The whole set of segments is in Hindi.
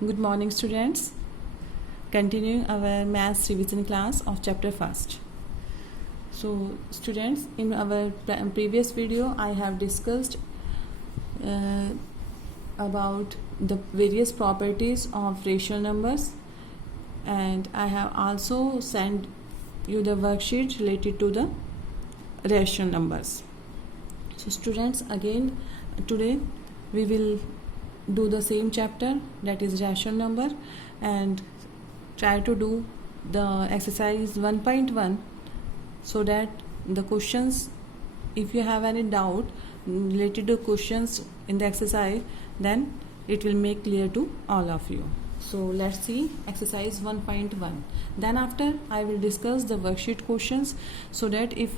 Good morning, students. Continuing our maths revision class of chapter first. So, students, in our previous video, I have discussed about the various properties of rational numbers, and I have also sent you the worksheet related to the rational numbers. So, students, again today we will do the same chapter, that is rational number, and try to do the exercise 1.1 so that the questions, if you have any doubt related to questions in the exercise, then it will make clear to all of you. So let's see exercise 1.1. Then after I will discuss the worksheet questions so that if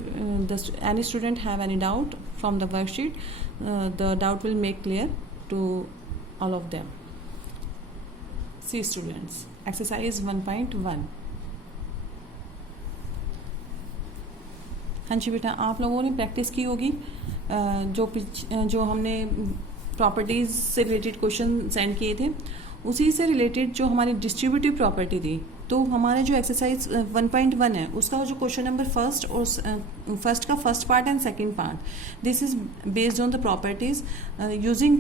any student have any doubt from the worksheet, the doubt will make clear to all of them. See students, exercise 1.1. हाँ जी बेटा, आप लोगों ने प्रैक्टिस की होगी जो हमने प्रॉपर्टीज़ से रिलेटेड क्वेश्चन सेंड किए थे, उसी से रिलेटेड जो हमारी डिस्ट्रीब्यूटिव प्रॉपर्टी थी, तो हमारे जो एक्सरसाइज 1.1 है उसका जो क्वेश्चन नंबर फर्स्ट और फर्स्ट का first part and second part, this is based on the properties using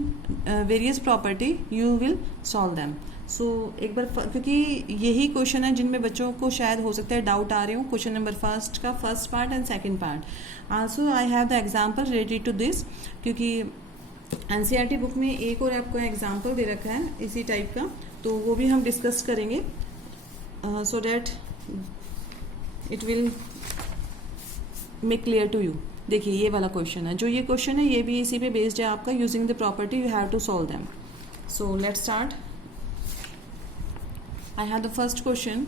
various property you will solve them. So एक बार, क्योंकि यही क्वेश्चन है जिनमें बच्चों को शायद हो सकता है डाउट आ रहे हो, क्वेश्चन नंबर फर्स्ट का first part and second part. Also I have the example related to this, क्योंकि एनसीईआरटी बुक में एक और आपको एग्जांपल दे रखा है इसी टाइप का, तो वो भी हम डिस्कस करेंगे so that it will make clear to you. देखिए ये वाला क्वेश्चन है, जो ये क्वेश्चन है ये भी इसी पे बेस्ड है आपका. Using the property you have to solve them. So let's start. I have the first question.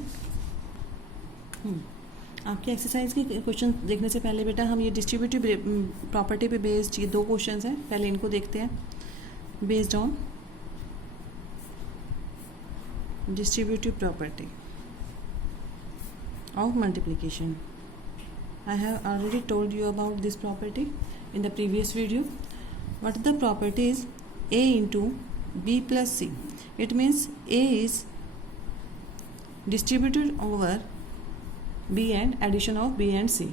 आपके एक्सरसाइज की क्वेश्चन देखने से पहले बेटा हम ये डिस्ट्रीब्यूटिव प्रॉपर्टी पे बेस्ड ये दो क्वेश्चन हैं, पहले इनको देखते हैं. Based on distributive property of multiplication. I have already told you about this property in the previous video. What the property is? A into B plus C. It means A is distributed over B and addition of B and C,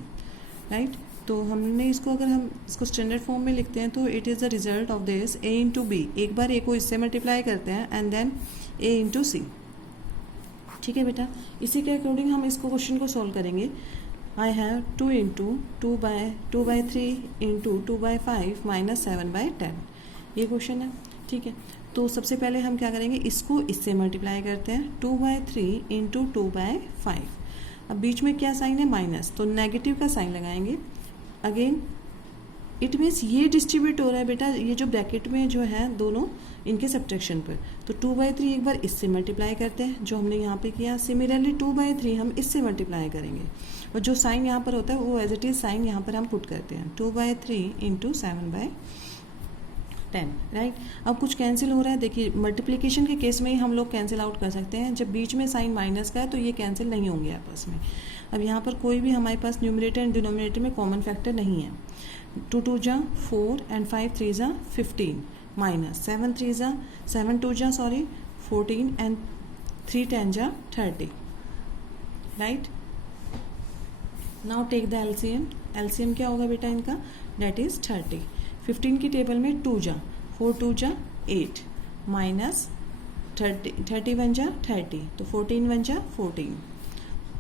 right? तो हमने इसको, अगर हम इसको स्टैंडर्ड फॉर्म में लिखते हैं तो it is the result of this A into B. एक बार A को इससे मल्टीप्लाई करते हैं and then A into C. ठीक है बेटा, इसी के अकॉर्डिंग हम इसको क्वेश्चन को सॉल्व करेंगे. I have 2 into 2/3 into 2/5 minus 7/10. ये क्वेश्चन है. ठीक है, तो सबसे पहले हम क्या करेंगे, इसको इससे मल्टीप्लाई करते हैं. 2/3 इंटू 2/5. अब बीच में क्या साइन है, माइनस, तो नेगेटिव का साइन लगाएंगे. अगेन इट मीन्स ये डिस्ट्रीब्यूट हो रहा है बेटा, ये जो ब्रैकेट में जो है दोनों इनके सब्ट्रैक्शन पर. तो 2/3 एक बार इससे मल्टीप्लाई करते हैं जो हमने यहाँ पे किया. सिमिलरली 2/3 हम इससे मल्टीप्लाई करेंगे और जो साइन यहाँ पर होता है वो एज इट इज साइन यहाँ पर हम पुट करते हैं. 2/3 इंटू 7/10. राइट. अब कुछ कैंसिल हो रहा है. देखिए मल्टीप्लिकेशन के केस में ही हम लोग कैंसिल आउट कर सकते हैं. जब बीच में साइन माइनस का है तो ये कैंसिल नहीं होंगे आपस में. अब यहाँ पर कोई भी हमारे पास न्यूमरेटर एंड डिनोमिनेटर में कॉमन फैक्टर नहीं है. 2 2 जा 4 एंड 5 3 जा 15 माइनस 7 3 जा 7 2 जा 14 एंड 3 10 जा 30. Right. Now take the LCM. LCM क्या होगा बेटा इनका, डेट इज 30. 15 की टेबल में 2 जा 4 2 जा 8 माइनस 31 जा 30, तो 14 1 जा 14.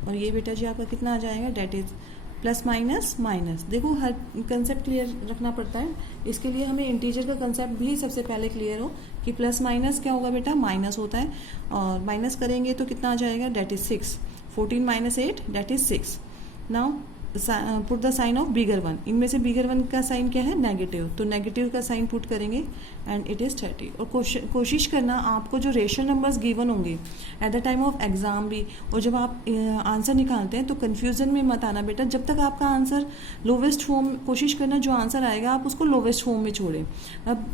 और ये बेटा जी आपका कितना आ जाएगा, that is plus minus minus. देखो हर कंसेप्ट क्लियर रखना पड़ता है. इसके लिए हमें इंटीजर का कंसेप्ट भी सबसे पहले क्लियर हो कि प्लस माइनस क्या होगा बेटा, माइनस होता है. और माइनस करेंगे तो कितना आ जाएगा, डेट इज 6. 14 माइनस 8 that is 6. Now put the sign of bigger one. इनमें से बिगर वन का साइन क्या है, नेगेटिव, तो नेगेटिव का साइन पुट करेंगे एंड इट इज़ 30. और कोशिश करना आपको जो रेशनल नंबर्स गिवन होंगे eight the time of exam भी, और जब आप आंसर निकालते हैं तो कन्फ्यूजन में मत आना बेटा. जब तक आपका आंसर लोवेस्ट फॉर्म, कोशिश करना जो आंसर आएगा आप उसको लोवेस्ट फॉर्म में छोड़ें. अब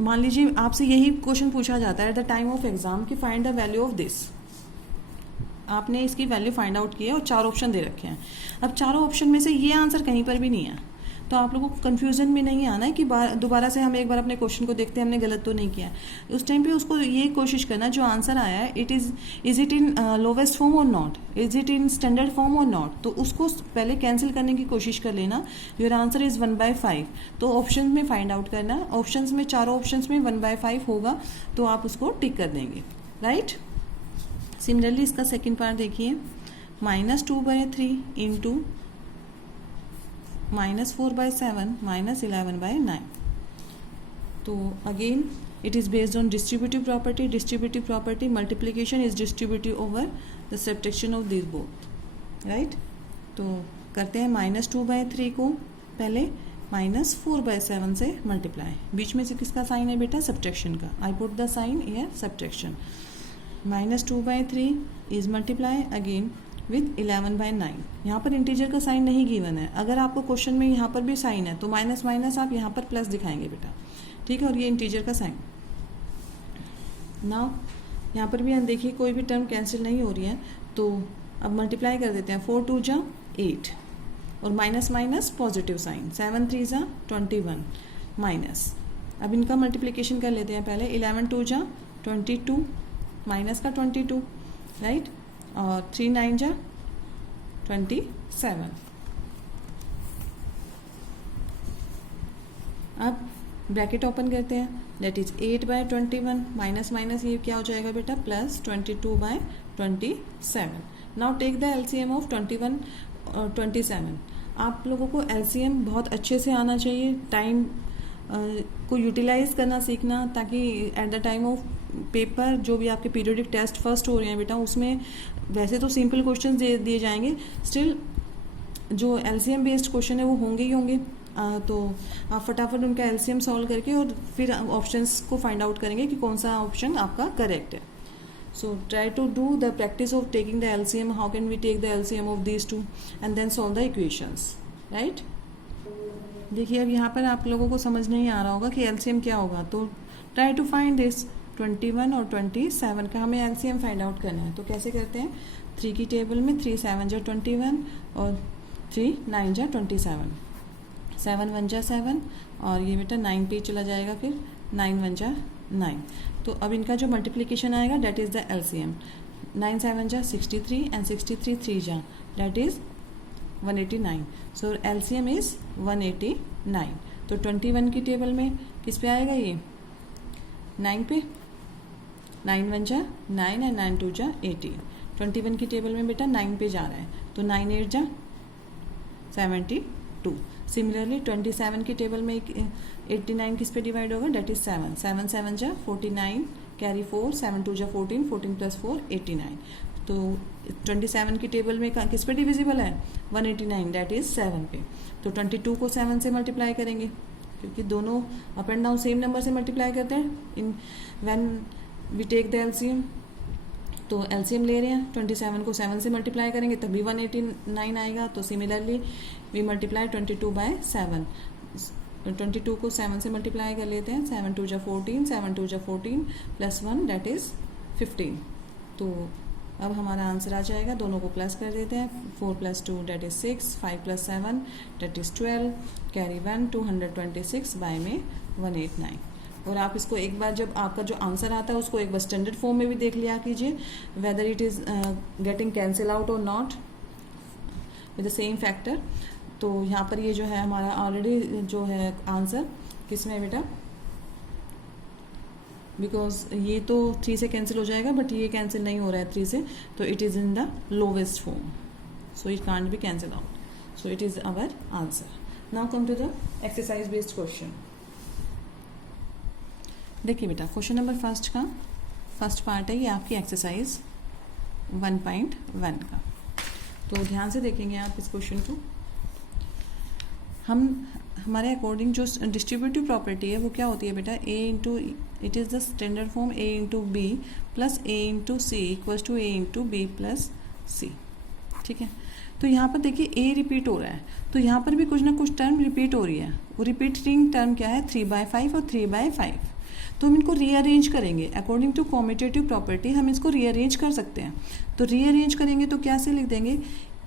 मान लीजिए आपसे यही क्वेश्चन पूछा जाता है at the time of exam कि find the value of this. आपने इसकी वैल्यू फाइंड आउट की है और 4 ऑप्शन दे रखे हैं. अब चारों ऑप्शन में से ये आंसर कहीं पर भी नहीं है, तो आप लोगों को कन्फ्यूज़न में नहीं आना है कि दोबारा से हम एक बार अपने क्वेश्चन को देखते हैं हमने गलत तो नहीं किया। उस टाइम पे उसको ये कोशिश करना जो आंसर आया है is it in lowest form or not, is it in standard form or not, तो उसको पहले कैंसिल करने की कोशिश कर लेना। योर आंसर इज़ 1/5, तो ऑप्शन में फाइंड आउट करना, ऑप्शंस में चारों ऑप्शंस में 1/5 होगा तो आप उसको टिक कर देंगे, राइट। सिमिलरली इसका सेकेंड पार्ट देखिए, -2/3 इंटू -4/7 -11/9। तो again it is based on distributive property. Distributive property multiplication is distributive over the subtraction of this both, right. तो करते हैं -2/3 को पहले -4/7 से मल्टीप्लाई। बीच में से किसका साइन है बेटा? सब्ट्रैक्शन का। I put the sign here subtraction. -2/3 is multiply again with 11/9। यहाँ पर इंटीजर का साइन नहीं गिवन है। अगर आपको क्वेश्चन में यहाँ पर भी साइन है तो माइनस माइनस आप यहाँ पर प्लस दिखाएंगे बेटा, ठीक है। और ये इंटीजर का साइन। नाउ यहाँ पर भी हम देखिए कोई भी टर्म कैंसिल नहीं हो रही है, तो अब मल्टीप्लाई कर देते हैं। 4 2 जा 8 और माइनस माइनस पॉजिटिव साइन, 7 3 जा 21 माइनस। अब इनका मल्टीप्लिकेशन कर लेते हैं पहले। 11 2 जा 22 माइनस का 22, राइट। और 3 9 जा 27। अब ब्रैकेट ओपन करते हैं, दैट इज 8/21 माइनस माइनस ये क्या हो जाएगा बेटा? Plus 22/27। Now take the LCM of 21 और 27। आप लोगों को एलसीएम बहुत अच्छे से आना चाहिए, टाइम को यूटिलाइज करना सीखना, ताकि eight the time of paper जो भी आपके पीरियोडिक टेस्ट फर्स्ट हो रहे हैं बेटा, उसमें वैसे तो सिंपल क्वेश्चन दिए जाएंगे, स्टिल जो एलसीएम बेस्ड क्वेश्चन है वो होंगे ही होंगे। तो आप फटाफट उनका एलसीएम सॉल्व करके और फिर ऑप्शंस को फाइंड आउट करेंगे कि कौन सा ऑप्शन आपका करेक्ट है। So try to do the practice of taking the LCM, how can we take the LCM of these two and then solve the equations, right. देखिए अब यहाँ पर आप लोगों को समझ नहीं आ रहा होगा कि एलसीएम क्या होगा, तो ट्राई टू फाइंड दिस। 21 और 27 का हमें एलसीएम फाइंड आउट करना है, तो कैसे करते हैं? 3 की टेबल में 3 7 जा 21 और 3 9 जा 27, 7 1 जा 7 और ये बेटा 9 पे चला जाएगा, फिर 9 1 जा 9। तो अब इनका जो मल्टीप्लिकेशन आएगा डेट इज़ द एलसीएम। 9 7 जा 63 एंड 63 3 जा that is 189। So LCM is 189। तो 21 की टेबल में किस पे आएगा? ये 9 पे। 9 1 जा 9 एंड 9 2 जा 18। 21 की टेबल में बेटा 9 पे जा रहा है, तो 9 8 जा 72। सिमिलरली 27 की टेबल में 89 किस पे डिवाइड होगा? डेट इज 7 7 7 जा 49 कैरी 4 7 2 जा 14 14 प्लस 4 89। तो 27 की टेबल में किस पे डिविजिबल है? 189, डेट इज 7 पे। तो 22 को 7 से मल्टीप्लाई करेंगे, क्योंकि दोनों up and down same number से मल्टीप्लाई करते हैं in when we take the LCM. तो एलसीएम ले रहे हैं, 27 को 7 से मल्टीप्लाई करेंगे तभी 189 आएगा। तो सिमिलरली वी मल्टीप्लाई 22/7। 22 को 7 से मल्टीप्लाई कर लेते हैं, 7 2 जा 14 7 2 जा 14 प्लस 1 डेट इज 15। तो अब हमारा आंसर आ जाएगा, दोनों को प्लस कर देते हैं। 4 + 2 that is 6, 5 + 7 that is 12, carry 1 226 by में 189। और आप इसको एक बार जब आपका जो आंसर आता है उसको एक बार स्टैंडर्ड फॉर्म में भी देख लिया कीजिए, whether it is getting cancel out or not with the same factor. तो यहाँ पर ये जो है हमारा ऑलरेडी जो है आंसर किस में है बेटा? बिकॉज ये तो 3 से कैंसिल हो जाएगा, बट ये कैंसिल नहीं हो रहा है 3 से, तो it is in the lowest form, so it can't be cancel out. So it is our answer. Now come to the exercise based question. देखिए बेटा, क्वेश्चन नंबर फर्स्ट का फर्स्ट पार्ट है ये आपकी एक्सरसाइज 1.1 का। तो ध्यान से देखेंगे आप इस क्वेश्चन को। हमारे अकॉर्डिंग जो डिस्ट्रीब्यूटिव प्रॉपर्टी है वो क्या होती है बेटा? A into, it is the standard form A into B plus A into C equals to A into B plus C, ठीक है। तो यहाँ पर देखिए ए रिपीट हो रहा है, तो यहाँ पर भी कुछ ना कुछ टर्म रिपीट हो रही है। वो रिपीटिंग टर्म क्या है? 3/5 और 3/5। तो हम इनको रीअरेंज करेंगे अकॉर्डिंग टू कॉम्यूटेटिव प्रॉपर्टी। हम इसको रीअरेंज कर सकते हैं। तो रीअरेंज करेंगे तो क्या से लिख देंगे?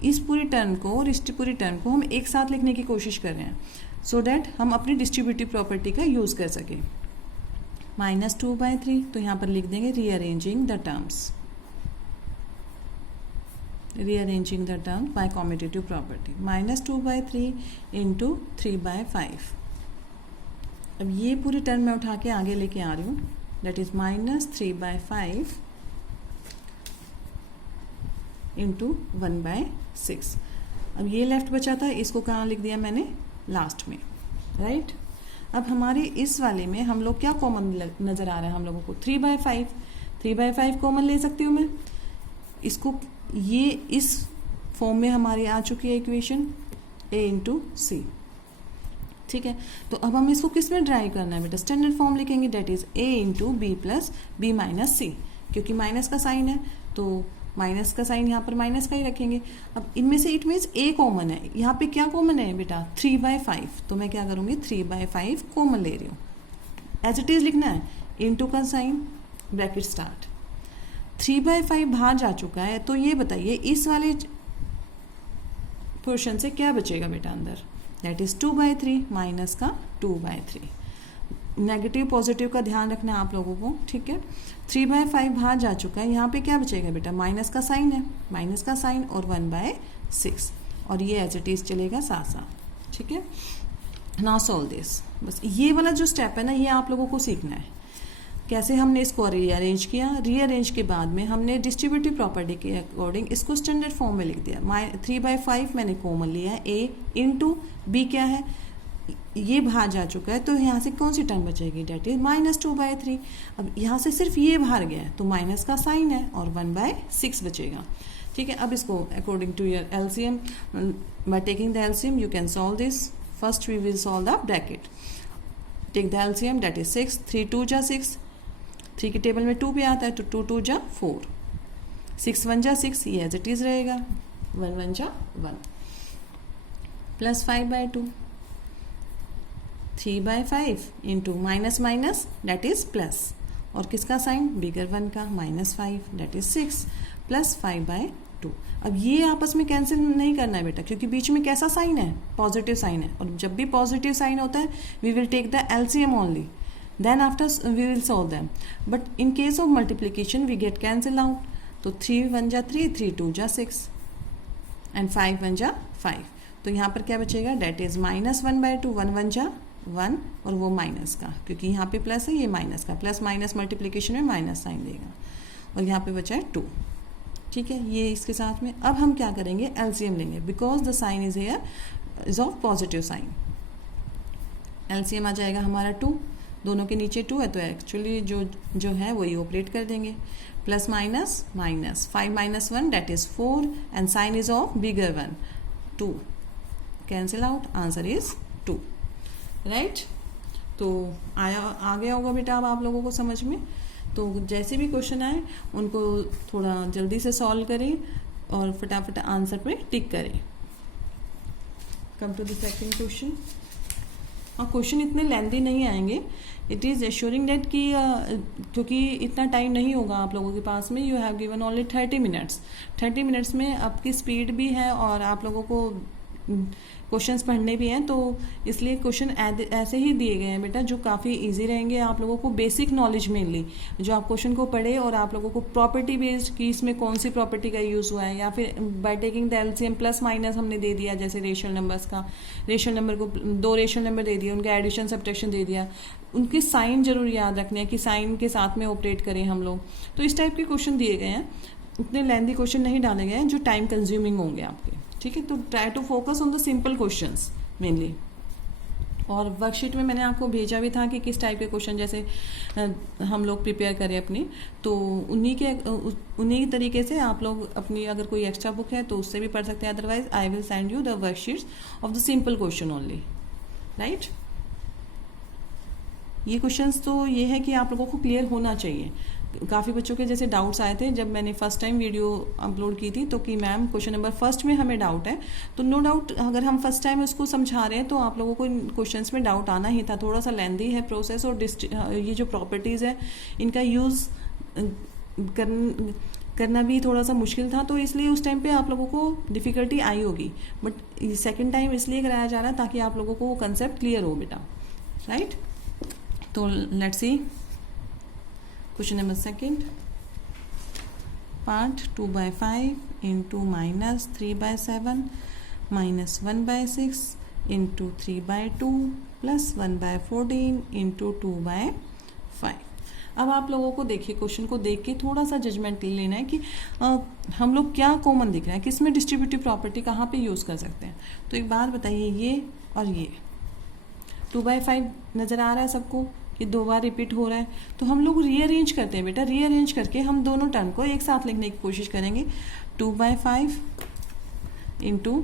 इस पूरी टर्म को और इस पूरी टर्म को हम एक साथ लिखने की कोशिश कर रहे हैं। सो डैट हम अपनी डिस्ट्रीब्यूटिव प्रॉपर्टी का यूज़ कर सकें। -2/3 तो यहाँ पर लिख देंगे rearranging the terms, rearranging the term by commutative property. -2/3 into 3/5। अब ये पूरी टर्म मैं उठा के आगे लेके आ रही हूँ, दैट इज -3/5 इंटू 1/6। अब ये लेफ्ट बचा था, इसको कहाँ लिख दिया मैंने, लास्ट में, राइट। अब हमारे इस वाले में हम लोग क्या कॉमन नज़र आ रहा है हम लोगों को, 3/5। 3/5 कॉमन ले सकती हूँ मैं इसको, ये इस फॉर्म में हमारी आ चुकी है इक्वेशन a इंटू सी, ठीक है। तो अब हम इसको किस में ड्राइव करना है बेटा, स्टैंडर्ड फॉर्म लिखेंगे, that is a into B plus B minus C, क्योंकि माइनस का साइन है तो माइनस का साइन यहाँ पर माइनस का ही रखेंगे। अब इनमें से इट मीन्स a कॉमन है, यहाँ पे क्या कॉमन है बेटा, 3/5, तो मैं क्या करूँगी 3/5 कॉमन ले रही हूँ, एज इट इज लिखना है, इंटू का साइन, ब्रैकेट स्टार्ट। 3/5 बाहर जा चुका है, तो ये बताइए इस वाले पोर्शन से क्या बचेगा बेटा अंदर, दैट इज 2/3 माइनस का 2/3। नेगेटिव पॉजिटिव का ध्यान रखना है आप लोगों को, ठीक है। 3/5 बाहर जा चुका है, यहाँ पे क्या बचेगा बेटा, माइनस का साइन है, माइनस का साइन और 1/6, और ये एज इट इज चलेगा साथ साथ, ठीक है। नाउ सॉल्व दिस, बस ये वाला जो स्टेप है ना, ये आप लोगों को सीखना है कैसे हमने इसको रीअरेंज किया। रीअरेंज के बाद में हमने डिस्ट्रीब्यूटिव प्रॉपर्टी के अकॉर्डिंग इसको स्टैंडर्ड फॉर्म में लिख दिया। 3/5 मैंने कॉमन लिया है, a इंटू बी क्या है, ये बाहर जा चुका है, तो यहाँ से कौन सी टर्म बचेगी, डेट इज -2/3। अब यहाँ से सिर्फ ये बाहर गया है, तो माइनस का साइन है और 1/6 बचेगा, ठीक है। अब इसको according to your LCM, by taking the LCM you can solve this. First we will solve the bracket, take the LCM, that is 6, 3 2 जा 6, 3 की टेबल में 2 भी आता है, तो 2 2 जा 4, 6 1 जा 6, ये एज इट इज रहेगा, 1 1 जा 1, plus 5/2, 3/5 into minus minus that is plus, और किसका साइन, बिगर 1 का, -5 डेट इज 6, प्लस 5/2। अब ये आपस में कैंसिल नहीं करना है बेटा, क्योंकि बीच में कैसा साइन है, पॉजिटिव साइन है, और जब भी पॉजिटिव साइन होता है we will take the LCM only, then after we will solve them, but in case of multiplication we get cancel out, तो 3 1 जा 3, 3 2 जा 6 and 5 1 जा 5, तो यहाँ पर क्या बचेगा, डेट इज -1/2, 1 1 जा 1, और वो माइनस का, क्योंकि यहाँ पे प्लस है, ये माइनस का, प्लस माइनस मल्टीप्लिकेशन में माइनस साइन देगा, और यहाँ पे बचा है 2, ठीक है। ये इसके साथ में अब हम क्या करेंगे, एलसीएम लेंगे, because the sign is here is of positive sign. LCM आ जाएगा हमारा 2, दोनों के नीचे 2 है, तो एक्चुअली जो है वही ऑपरेट कर देंगे, plus minus minus, 5 - 1 that is 4, and sign is of bigger 1, 2, cancel out, answer is 2, right. तो आ गया होगा बेटा अब आप लोगों को समझ में। तो जैसे भी क्वेश्चन आए उनको थोड़ा जल्दी से सॉल्व करें और फटाफट आंसर पे टिक करें। Come to the second question. और क्वेश्चन इतने लेंथी नहीं आएंगे, इट इज़ एश्योरिंग डेट कि क्योंकि इतना टाइम नहीं होगा आप लोगों के पास में, you have given only 30 minutes. 30 minutes में आपकी स्पीड भी है और आप लोगों को क्वेश्चंस पढ़ने भी हैं, तो इसलिए क्वेश्चन ऐसे ही दिए गए हैं बेटा जो काफ़ी इजी रहेंगे आप लोगों को, बेसिक नॉलेज मेनली, जो आप क्वेश्चन को पढ़े और आप लोगों को प्रॉपर्टी बेस्ड कि इसमें कौन सी प्रॉपर्टी का यूज़ हुआ है, या फिर bye taking the LCM plus minus हमने दे दिया, जैसे रेशियल नंबर्स का, रेशियल नंबर को 2 रेशियल नंबर दे दिए, उनका एडिशन सब्ट्रैक्शन दे दिया, उनके साइन जरूर याद रखने हैं कि साइन के साथ में ऑपरेट करें हम लोग। तो इस टाइप के क्वेश्चन दिए गए हैं, इतने लेंथी क्वेश्चन नहीं डाले गए हैं जो टाइम कंज्यूमिंग होंगे आपके, ठीक है। तो try to focus on the simple questions mainly. और वर्कशीट में मैंने आपको भेजा भी था कि किस टाइप के क्वेश्चन जैसे हम लोग प्रिपेयर करें अपनी, तो उन्हीं तरीके से आप लोग अपनी अगर कोई एक्स्ट्रा बुक है तो उससे भी पढ़ सकते हैं, otherwise I will send you the worksheets of the simple question only, right. ये क्वेश्चंस तो ये है कि आप लोगों को क्लियर होना चाहिए। काफ़ी बच्चों के जैसे डाउट्स आए थे जब मैंने फर्स्ट टाइम वीडियो अपलोड की थी, तो कि मैम क्वेश्चन नंबर फर्स्ट में हमें डाउट है, तो नो डाउट अगर हम फर्स्ट टाइम उसको समझा रहे हैं तो आप लोगों को इन क्वेश्चंस में डाउट आना ही था। थोड़ा सा लेंथी है प्रोसेस, और ये जो प्रॉपर्टीज़ है इनका यूज़ करना भी थोड़ा सा मुश्किल था, तो इसलिए उस टाइम पे आप लोगों को डिफ़िकल्टी आई होगी, बट सेकेंड टाइम इसलिए कराया जा रहा है ताकि आप लोगों को वो कंसेप्ट क्लियर हो बेटा, राइट। तो let's see question number second part 2/5 into -3/7 -1/6 into 3/2 plus 1/14 into 2/5। अब आप लोगों को देखिए क्वेश्चन को देख के थोड़ा सा जजमेंट लेना है कि हम लोग क्या कॉमन दिख रहा है, किस में डिस्ट्रीब्यूटिव प्रॉपर्टी कहाँ पे यूज़ कर सकते हैं। तो एक बात बताइए, ये और ये 2/5 नज़र आ रहा है सबको कि 2 बार रिपीट हो रहा है, तो हम लोग रीअरेंज करते हैं बेटा। रीअरेंज करके हम दोनों टर्म को एक साथ लिखने की कोशिश करेंगे। 2/5 इंटू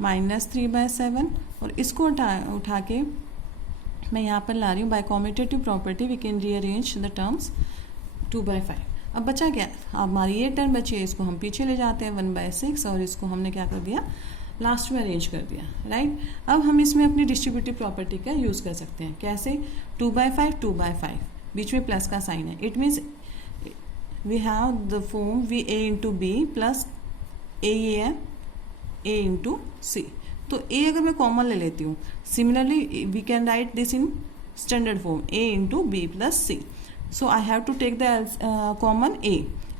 -3/7 और इसको उठा के मैं यहाँ पर ला रही हूँ by commutative property we can rearrange the terms 2/5। अब बचा क्या, अब हमारी ये टर्म बची है, इसको हम पीछे ले जाते हैं 1/6 और इसको हमने क्या कर दिया, लास्ट में अरेंज कर दिया, राइट। अब हम इसमें अपनी डिस्ट्रीब्यूटिव प्रॉपर्टी का यूज़ कर सकते हैं। कैसे, 2/5 2/5 बीच में प्लस का साइन है, it means we have the form we A into B plus A into C. तो ए अगर मैं कॉमन ले लेती हूँ, similarly we can write this in standard form A into B plus C. So I have to take the common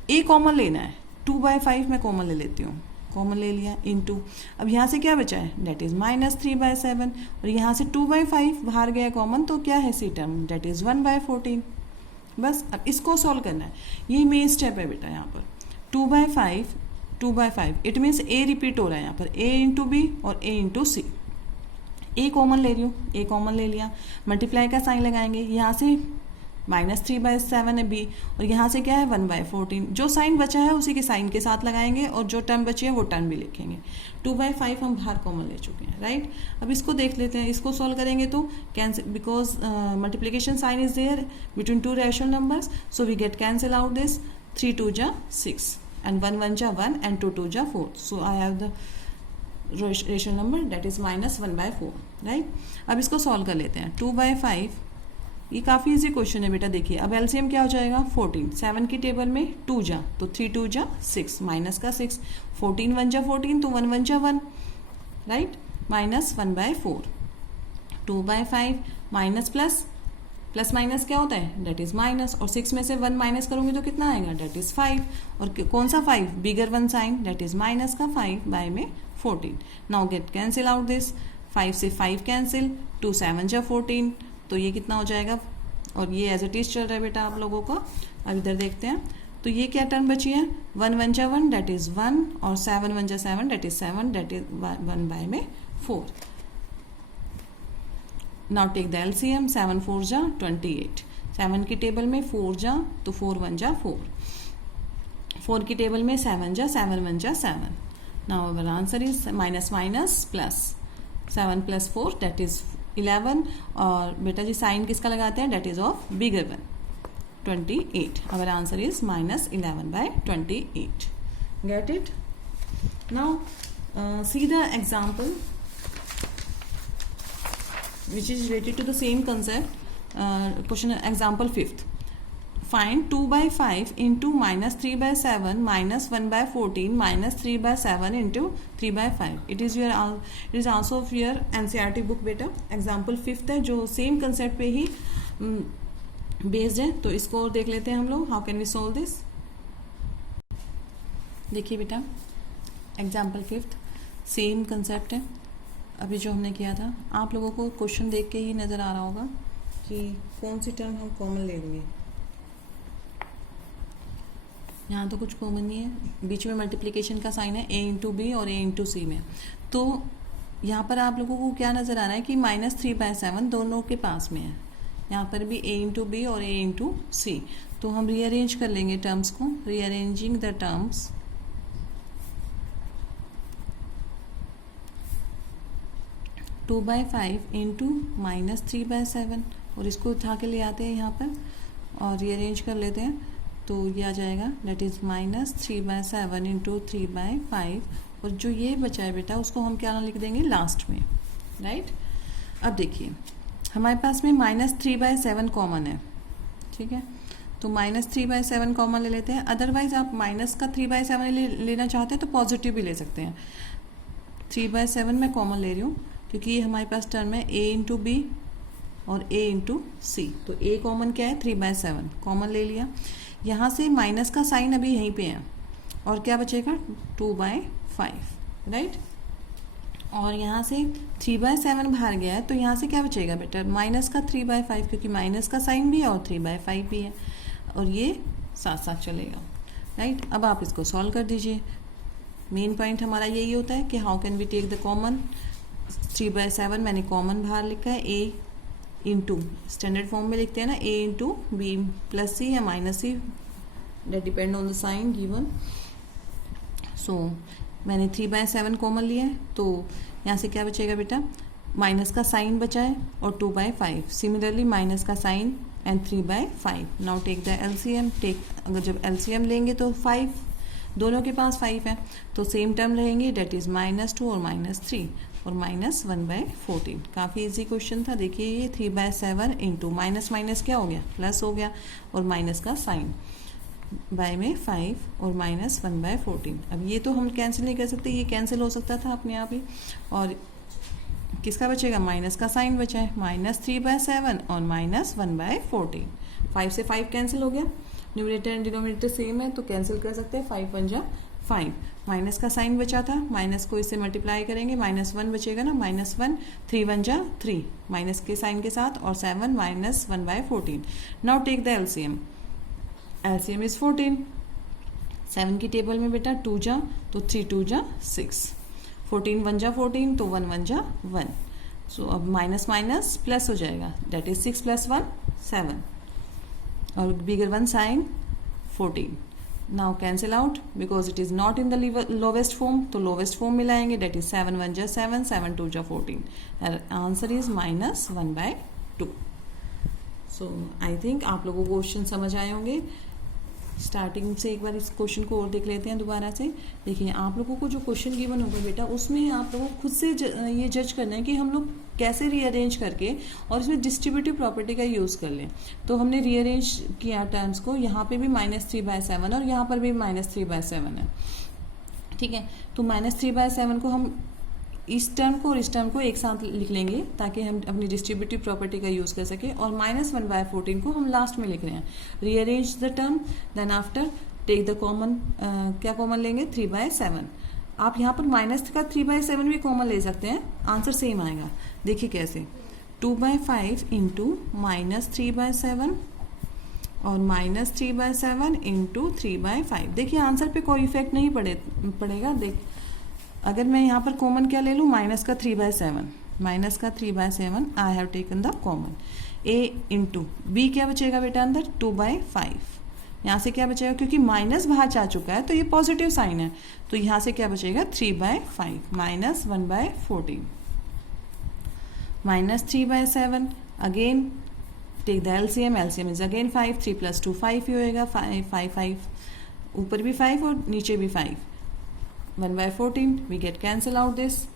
A common लेना है। 2/5 मैं कॉमन ले लेती हूँ, कॉमन ले लिया इंटू, अब यहाँ से क्या बचा है, डेट इज़ -3/7 और यहाँ से 2/5 बाहर गया कॉमन, तो क्या है सी टर्म, डेट इज़ 1/14। बस अब इसको सॉल्व करना है, ये मेन स्टेप है बेटा। यहाँ पर 2/5 इट मीन्स ए रिपीट हो रहा है यहाँ पर, ए इंटू बी और ए इंटू सी। ए कॉमन ले रही हूँ, ए कॉमन ले लिया, मल्टीप्लाई का साइन लगाएंगे, यहाँ से -3/7 है बी और यहाँ से क्या है 1/14। जो साइन बचा है उसी के साइन के साथ लगाएंगे और जो टर्म बची है वो टर्म भी लिखेंगे। 2/5 हम बाहर कॉमन ले चुके हैं, राइट। अब इसको देख लेते हैं, इसको सॉल्व करेंगे तो cancel, because multiplication sign is there between 2 rational numbers, so we get cancel out this 3 2 जा 6 and 1 1 जा 1 and 2 2 जा 4, so I have the rational number that is -1/4, right. अब इसको सॉल्व कर लेते हैं। 2/5 ये काफ़ी इजी क्वेश्चन है बेटा। देखिए अब एलसीएम क्या हो जाएगा, 14, 7 की टेबल में 2 जा तो 3 2 जा 6 माइनस का 6, 14 1 जा 14 तो 1 1 जा 1, राइट, -1/4। 2/5 माइनस प्लस माइनस क्या होता है, डेट इज माइनस, और 6 में से 1 माइनस करूंगी तो कितना आएगा, डेट इज 5, और कौन सा 5, बिगर 1 साइन, डेट इज माइनस का 5 बाय में 14। Now get cancel out this, 5 से 5 कैंसिल, 2 7 जा 14, तो ये कितना हो जाएगा, और ये एज इट इज चल रहा है बेटा आप लोगों का। अब इधर देखते हैं, तो ये क्या टर्म बची है, 1 1 जा 1 डेट इज 1 और 7 1 जा 7 that is 7, that is 1 by में 4। नाउ टेक द एलसीएम, 7 4 जा 28, 7 की टेबल में 4 जा तो 4 1 जा 4, 4 की टेबल में 7 जा 7 1 जा 7। Now our answer is minus minus plus, 7 + 4 that is 11, और बेटा जी साइन किसका लगाते हैं, that is of bigger 1, 28। Our answer is -11/28। Get it. Now see the example which is related to the same concept. Question example 5th. Find 2/5 into -3/7 -1/14 -3/7 into 3/5. It is also of your NCERT book बेटा। एग्जाम्पल 5th है जो सेम कंसेप्ट पे ही बेस्ड है, तो इसको देख लेते हैं हम लोग, how can we solve this. देखिए बेटा एग्जाम्पल 5th सेम कंसेप्ट है अभी जो हमने किया था। आप लोगों को क्वेश्चन देख के ही नज़र आ रहा होगा कि कौन सी टर्म हम कॉमन ले लेंगे। यहाँ तो कुछ कॉमन नहीं है, बीच में मल्टीप्लिकेशन का साइन है, a इंटू बी और a इंटू सी में। तो यहाँ पर आप लोगों को क्या नज़र आ रहा है कि -3/7 दोनों के पास में है, यहाँ पर भी a इंटू बी और a इंटू सी। तो हम रीअरेंज कर लेंगे टर्म्स को, रीअरेंजिंग द टर्म्स, 2/5 इंटू -3/7 और इसको उठा के ले आते हैं यहाँ पर और रीअरेंज कर लेते हैं, तो ये आ जाएगा डेट इज़ -3/7 इंटू 3/5, और जो ये बचा है बेटा उसको हम क्या लिख देंगे लास्ट में, राइट। अब देखिए हमारे पास में -3/7 कॉमन है, ठीक है, तो -3/7 कॉमन ले लेते हैं। अदरवाइज आप माइनस का 3/7 लेना चाहते हैं तो पॉजिटिव भी ले सकते हैं। 3/7 मैं कॉमन ले रही हूँ क्योंकि ये हमारे पास टर्म है a इंटू बी और a इंटू सी। तो a कॉमन क्या है, 3/7 कॉमन ले लिया। यहाँ से माइनस का साइन अभी यहीं पे है और क्या बचेगा 2/5, राइट। और यहाँ से 3/7 बाहर गया है तो यहाँ से क्या बचेगा बेटा, माइनस का 3/5 क्योंकि माइनस का साइन भी है और 3/5 भी है और ये साथ साथ चलेगा, राइट। अब आप इसको सॉल्व कर दीजिए। मेन पॉइंट हमारा यही होता है कि how can we take the common. 3/7 मैंने कॉमन बाहर लिखा है, a इंटू स्टैंडर्ड फॉर्म में लिखते हैं ना, a into B plus C या minus C, that depend on the sign given. So मैंने 3/7 कॉमन लिया है तो यहाँ से क्या बचेगा बेटा, माइनस का साइन बचा है और 2/5। सिमिलरली माइनस का sign and 3/5। Now take the LCM. अगर जब एलसीएम लेंगे तो 5, दोनों के पास 5 है तो सेम टर्म रहेंगे, डेट इज -2 और -3 और -1/14। काफ़ी इजी क्वेश्चन था। देखिए ये 3/7 इंटू माइनस माइनस क्या हो गया, प्लस हो गया और माइनस का साइन बाय में 5 और -1/14। अब ये तो हम कैंसिल नहीं कर सकते, ये कैंसिल हो सकता था अपने आप ही। और किसका बचेगा, माइनस का साइन बचा है, -3/7 और -1/14। 5 से 5 कैंसिल हो गया, न्यूमरेटर एंड डिनोमिनेटर सेम है तो कैंसिल कर सकते हैं। 5 1 जा 5, माइनस का साइन बचा था, माइनस को इससे मल्टीप्लाई करेंगे, -1 बचेगा ना, -1, 3 1 जा 3 माइनस के साइन के साथ और 7 -1/14। Now take the LCM. LCM is 14। 7 की टेबल में बेटा 2 जा तो 3 2 जा 6, 14 1 जा 14 तो 1 1 जा 1। सो अब माइनस माइनस प्लस हो जाएगा, डेट इज 6 + 1 7 और bigger one sine 14। Now cancel out because it is not in the lowest form, तो लोवेस्ट फॉर्म में लाएंगे, डेट इज 7 1 जा 7, 7 2 जा 14। Answer is -1/2। So I think आप लोगों को क्वेश्चन समझ आए होंगे। स्टार्टिंग से एक बार इस क्वेश्चन को और देख लेते हैं दोबारा से। देखिए आप लोगों को जो क्वेश्चन गिवन होगा बेटा, उसमें आप लोगों को खुद से ये जज करना है कि हम लोग कैसे रीअरेंज करके और इसमें डिस्ट्रीब्यूटिव प्रॉपर्टी का यूज़ कर लें। तो हमने रीअरेंज किया टर्म्स को, यहाँ पे भी -3/7 और यहाँ पर भी -3/7 है, ठीक है। तो -3/7 को हम इस टर्म को और इस टर्म को एक साथ लिख लेंगे ताकि हम अपनी डिस्ट्रीब्यूटिव प्रॉपर्टी का यूज़ कर सकें। और -1/14 को हम लास्ट में लिख रहे हैं। Rearrange the term, then after take the common. क्या कॉमन लेंगे, 3/7। आप यहाँ पर माइनस का 3/7 भी कॉमन ले सकते हैं, आंसर सेम आएगा। देखिए कैसे, 2/5 इंटू -3/7 और -3/7 इंटू 3/5। देखिए आंसर पे कोई इफेक्ट नहीं पड़ेगा। देख अगर मैं यहाँ पर कॉमन क्या ले लूँ, माइनस का 3/7 I have taken the common. a into B क्या बचेगा बेटा अंदर, 2/5। यहाँ से क्या बचेगा, क्योंकि माइनस बाहर जा चुका है तो ये पॉजिटिव साइन है, तो यहाँ से क्या बचेगा 3/5 -1/14 -3/7। Again take the LCM. LCM is again 5, 3 + 2 5 ही होएगा, 5 ऊपर भी 5 और नीचे भी 5। 1/14 we get cancel out this,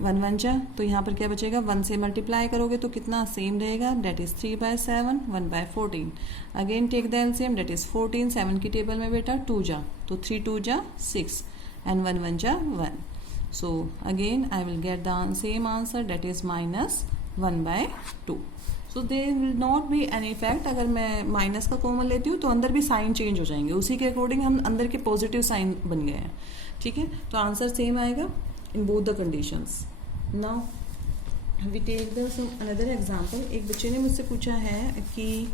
1 1 जा तो यहाँ पर क्या बचेगा, 1 से मल्टीप्लाई करोगे तो कितना सेम रहेगा, that is 3/7 1/14। Again take the LCM, that is 14। 7 की टेबल में बेटा 2 जा तो 3 2 जा 6 एंड 1 1 जा 1। So again I will get the same answer, that is -1/2। So there will not be any effect. अगर मैं माइनस का कॉमन लेती हूँ तो अंदर भी साइन चेंज हो जाएंगे, उसी के अकॉर्डिंग हम अंदर के पॉजिटिव साइन बन गए हैं, ठीक है। तो आंसर सेम आएगा in both the conditions. Now we take the another example. एक बच्चे ने मुझसे पूछा है कि,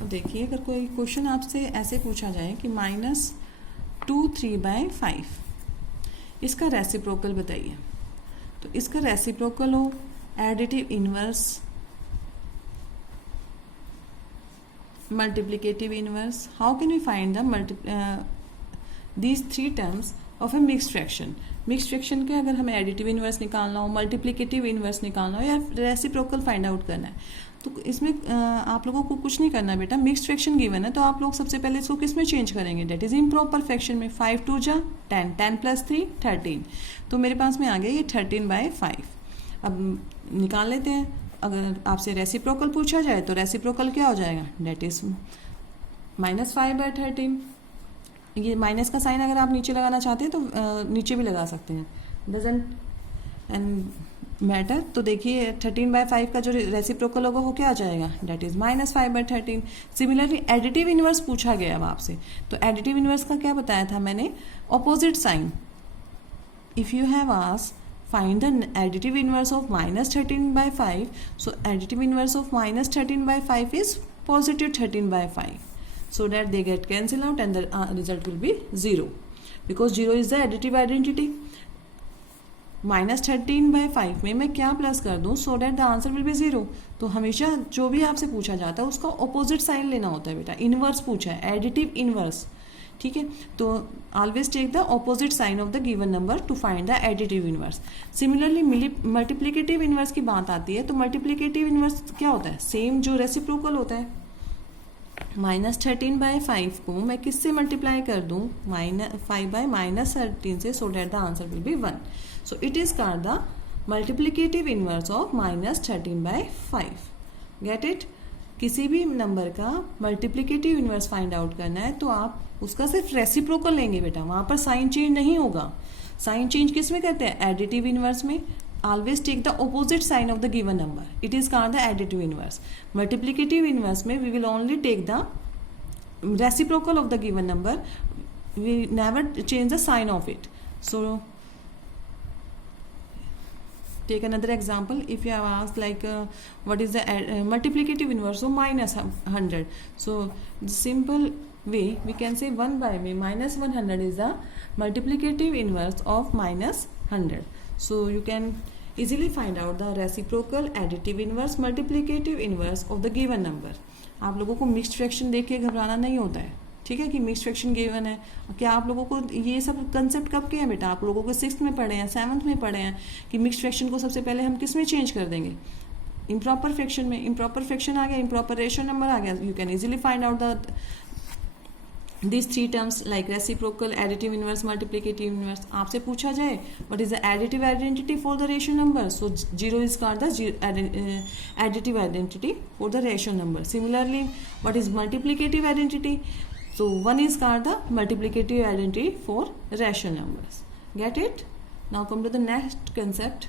अब देखिए अगर कोई क्वेश्चन आपसे ऐसे पूछा जाए कि -2 3/5, इसका रेसिप्रोकल बताइए। तो इसका रेसिप्रोकल हो additive inverse, multiplicative inverse, how can we find the these 3 terms of a mixed fraction. Mixed fraction के अगर हमें एडिटिव इनवर्स निकालना हो, मल्टीप्लिकेटिव इनवर्स निकालना हो या रेसिप्रोकल फाइंड आउट करना है, तो इसमें आप लोगों को कुछ नहीं करना बेटा। मिक्स्ड फ्रैक्शन गिवन है तो आप लोग सबसे पहले इसको किस में चेंज करेंगे, डेट इज इम्प्रॉपर फ्रैक्शन में। 5 2 जा 10, 10 + 3 13। तो मेरे पास में आ गया ये 13/5। अब निकाल लेते हैं। अगर आपसे रेसिप्रोकल पूछा जाए तो रेसिप्रोकल क्या हो जाएगा, डेट इज -5/13। ये माइनस का साइन अगर आप नीचे लगाना चाहते हैं तो नीचे भी लगा सकते हैं, डजेंट एंड मैटर। तो देखिए 13/5 का जो रेसिप्रोकल होगा वो क्या आ जाएगा, that is -5/13। Similarly additive inverse पूछा गया अब आपसे, तो एडिटिव इनवर्स का क्या बताया था मैंने, opposite sign. If you have asked find the additive inverse of -13/5, so additive inverse of -13/5 is positive 13/5, so that they get cancelled out and the result will be 0, because 0 is the additive identity। -13/5 में मैं क्या प्लस कर दूं so that the answer will be 0। तो हमेशा जो भी आपसे पूछा जाता है उसका ऑपोजिट साइन लेना होता है बेटा। इनवर्स पूछा है, एडिटिव इनवर्स, ठीक है, तो always take the opposite sign of the given number to find the additive inverse. Similarly multiplicative inverse की बात आती है, तो मल्टीप्लिकेटिव इनवर्स क्या होता है, सेम जो रेसिप्रोकल होता है। -13/5 को मैं किससे मल्टीप्लाई कर दूं, -5/-13 से, so that the answer will be 1। So it is called the multiplicative inverse of -13/5। Get it. किसी भी नंबर का मल्टीप्लिकेटिव इनवर्स फाइंड आउट करना है तो आप उसका सिर्फ रेसिप्रोकल लेंगे बेटा, वहां पर साइन चेंज नहीं होगा। साइन चेंज किस में करते हैं, एडिटिव इनवर्स में। Always take the opposite sign of the given number, it is called the additive inverse. Multiplicative inverse में we will only take the reciprocal of the given number, we never change the sign of it. So take another example. If you have asked like what is the multiplicative inverse of -100, so the simple way we can say 1/में -100 is the multiplicative inverse of -100. So you can easily find out the reciprocal, additive inverse, multiplicative inverse of the given number। आप लोगों को मिक्स्ड फ्रैक्शन देख के घबराना नहीं होता है, ठीक है, कि मिक्स फ्रैक्शन गिवन है। क्या आप लोगों को ये सब कंसेप्ट कब के हैं बेटा, आप लोगों को 6th में पढ़े हैं, 7th में पढ़े हैं कि मिक्स फ्रैक्शन को सबसे पहले हम किस में चेंज कर देंगे, इम्प्रॉपर फ्रैक्शन में। इम्प्रॉपर फ्रैक्शन आ गया, इम्प्रॉपर रेशियो नंबर आ गया, you can easily find out the these 3 terms like reciprocal, additive inverse, multiplicative inverse। आपसे पूछा जाए what is the additive identity for the ratio number, so 0 is called the additive identity for the ratio number। Similarly what is multiplicative identity, so 1 is called the multiplicative identity for rational numbers। Get it? Now come to the next concept।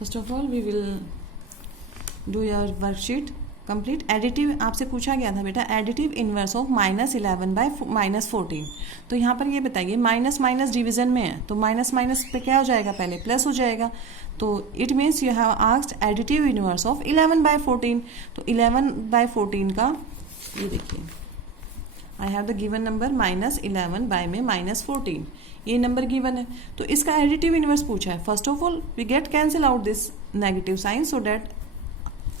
First of all we will do your worksheet complete. Additive आपसे पूछा गया था बेटा, एडिटिव इनवर्स ऑफ -11/-14। तो यहाँ पर ये बताइए माइनस माइनस डिवीजन में है, तो माइनस माइनस पे क्या हो जाएगा, पहले प्लस हो जाएगा। तो it means you have asked additive inverse of 11/14। तो 11/14 का ये देखिए, आई हैव द गिवन नंबर -11/-14, ये नंबर गिवन है। तो इसका एडिटिव इनवर्स पूछा है। First of all we get cancel out this negative sign so that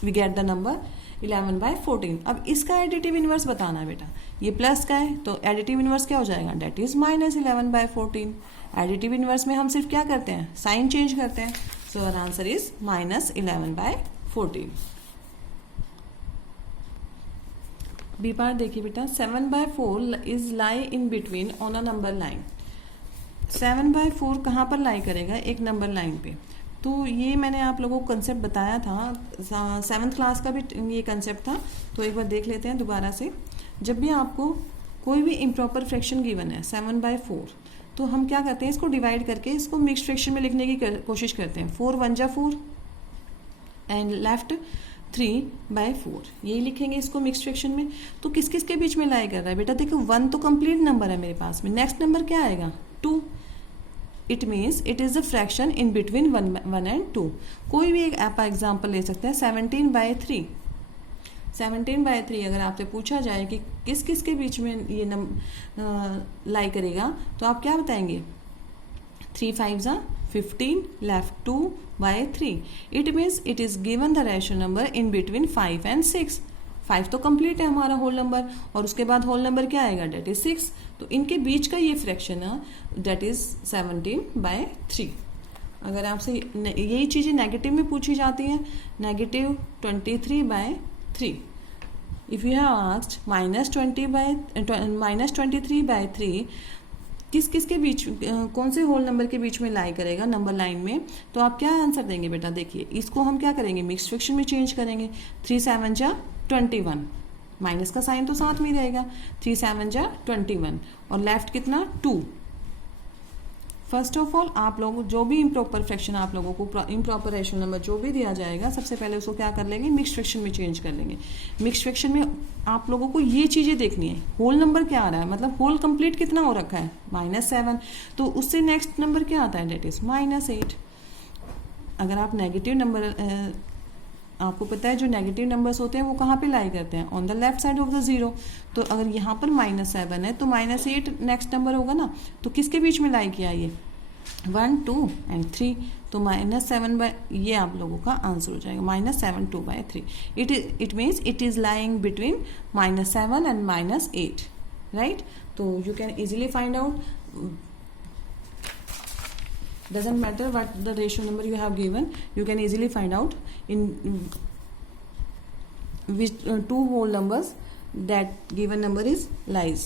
we get the number 11/14। अब इसका एडिटिव इनवर्स बताना है बेटा, ये प्लस का है तो एडिटिव इनवर्स क्या हो जाएगा, डेट इज -11/14। एडिटिव इनवर्स में हम सिर्फ क्या करते हैं, साइन चेंज करते हैं। So our answer is -11/14। B part देखिए बेटा, 7/4 is lie in between on a number line. 7/4 कहाँ पर लाई करेगा, एक नंबर लाइन पे। तो ये मैंने आप लोगों को कंसेप्ट बताया था, 7th क्लास का भी ये कंसेप्ट था, तो एक बार देख लेते हैं दोबारा से। जब भी आपको कोई भी इम्प्रॉपर फ्रैक्शन गिवन है 7/4, तो हम क्या करते हैं, इसको डिवाइड करके इसको मिक्स्ड फ्रैक्शन में लिखने की कोशिश करते हैं। 4 1 जा 4 एंड लेफ्ट 3/4, यही लिखेंगे इसको मिक्स्ड फ्रैक्शन में। तो किस किस के बीच में लाई कर रहा है बेटा, देखो 1 तो कंप्लीट नंबर है मेरे पास में, नेक्स्ट नंबर क्या आएगा 2। It means it is the fraction in between 1 and 2। कोई भी एक आप एग्जाम्पल ले सकते हैं, 17/3। 17/3 अगर आपसे पूछा जाए कि किस किस के बीच में ये लाई करेगा, तो आप क्या बताएंगे, 3 5 जा 15, left 2/3। It means it is given the rational number in between 5 and 6। 5 तो कंप्लीट है हमारा होल नंबर, और उसके बाद होल नंबर क्या आएगा, डेट इज 6। तो इनके बीच का ये फ्रैक्शन है, डेट इज 17/3। अगर आपसे यही चीज़ें नेगेटिव में पूछी जाती हैं, negative 23/3। If you have asked -23/3, किस किस के बीच कौन से होल नंबर के बीच में लाई करेगा नंबर लाइन में, तो आप क्या आंसर देंगे बेटा, देखिए इसको हम क्या करेंगे, मिक्स फ्रैक्शन में चेंज करेंगे। 3 7 जा 21, माइनस का साइन तो साथ में ही रहेगा, 3 7 जा 21 और लेफ्ट कितना 2। फर्स्ट ऑफ ऑल आप लोग जो भी इम्प्रॉपर फ्रैक्शन आप लोगों को इम्प्रॉपर रेशनल नंबर जो भी दिया जाएगा, सबसे पहले उसको क्या कर लेंगे, मिक्स फ्रैक्शन में चेंज कर लेंगे। मिक्स फ्रैक्शन में आप लोगों को ये चीज़ें देखनी है, होल नंबर क्या आ रहा है, मतलब होल कंप्लीट कितना हो रखा है -7, तो उससे नेक्स्ट नंबर क्या आता है, डेट इज -8। अगर आप नेगेटिव नंबर, आपको पता है जो नेगेटिव नंबर्स होते हैं वो कहाँ पे लाई करते हैं, on the left side of the zero. तो अगर यहाँ पर -7 है तो -8 नेक्स्ट नंबर होगा ना, तो किसके बीच में लाई किया ये 1 2 एंड 3, तो -7 ये आप लोगों का आंसर हो जाएगा, -7 2/3। It means it is lying between -7 and -8, right. तो you can easily find out, doesn't matter what the ratio number you have given, you can easily find out in which two whole numbers that given number is lies।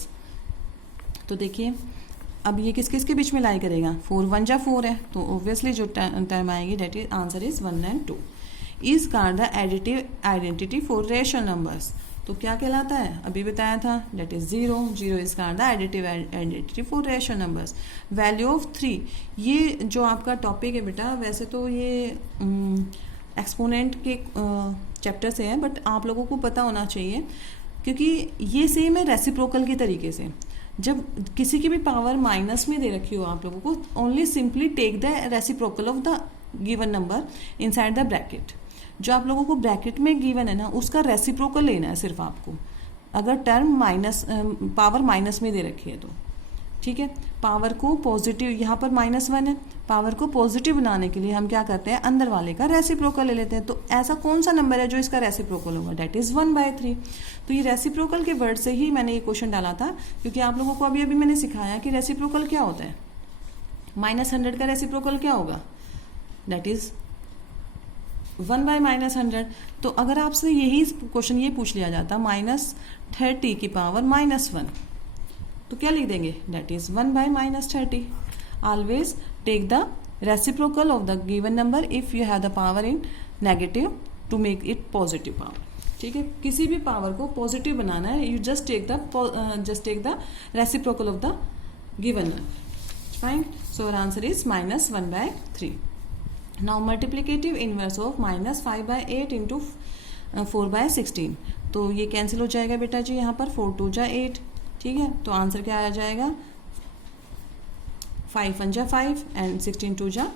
तो देखिए अब ये किस किस के बीच में लाई करेगा, 4 1 जा 4 है, तो ऑब्वियसली जो टर्म आएगी that is answer is 1 and 2। Is called the additive identity for rational numbers, तो क्या कहलाता है, अभी बताया था, that is 0 is called the additive identity for rational numbers. Value of 3, ये जो आपका टॉपिक है बेटा, वैसे तो ये एक्सपोनेंट के चैप्टर से है, बट आप लोगों को पता होना चाहिए क्योंकि ये सेम है रेसिप्रोकल के तरीके से। जब किसी की भी पावर माइनस में दे रखी हो आप लोगों को, only simply take the reciprocal of the given number inside the bracket. जो आप लोगों को ब्रैकेट में गिवन है ना, उसका रेसिप्रोकल लेना है सिर्फ आपको, अगर टर्म पावर माइनस में दे रखी है तो, ठीक है। पावर को पॉजिटिव, यहाँ पर -1 है, पावर को पॉजिटिव बनाने के लिए हम क्या करते हैं, अंदर वाले का रेसिप्रोकल ले लेते हैं। तो ऐसा कौन सा नंबर है जो इसका रेसिप्रोकल होगा, डेट इज 1/3। तो ये रेसिप्रोकल के वर्ड से ही मैंने ये क्वेश्चन डाला था, क्योंकि आप लोगों को अभी अभी मैंने सिखाया कि रेसिप्रोकल क्या होता है। -100 का रेसिप्रोकल क्या होगा, डेट इज 1/-100। तो अगर आपसे यही क्वेश्चन ये पूछ लिया जाता -30 की पावर -1, तो क्या लिख देंगे, that is 1/-30। Always take the reciprocal of the given number if you have the power in negative to make it positive power, ठीक है। किसी भी पावर को पॉजिटिव बनाना है, you just take the reciprocal of the given number, fine. So our answer is -1/3। Now multiplicative inverse of -5/8 into 4/16, तो ये कैंसिल हो जाएगा बेटा जी, यहाँ पर 4 2 जा 8, ठीक है। तो आंसर क्या आ जाएगा, 5 1 जा 5 एंड 16 2 जा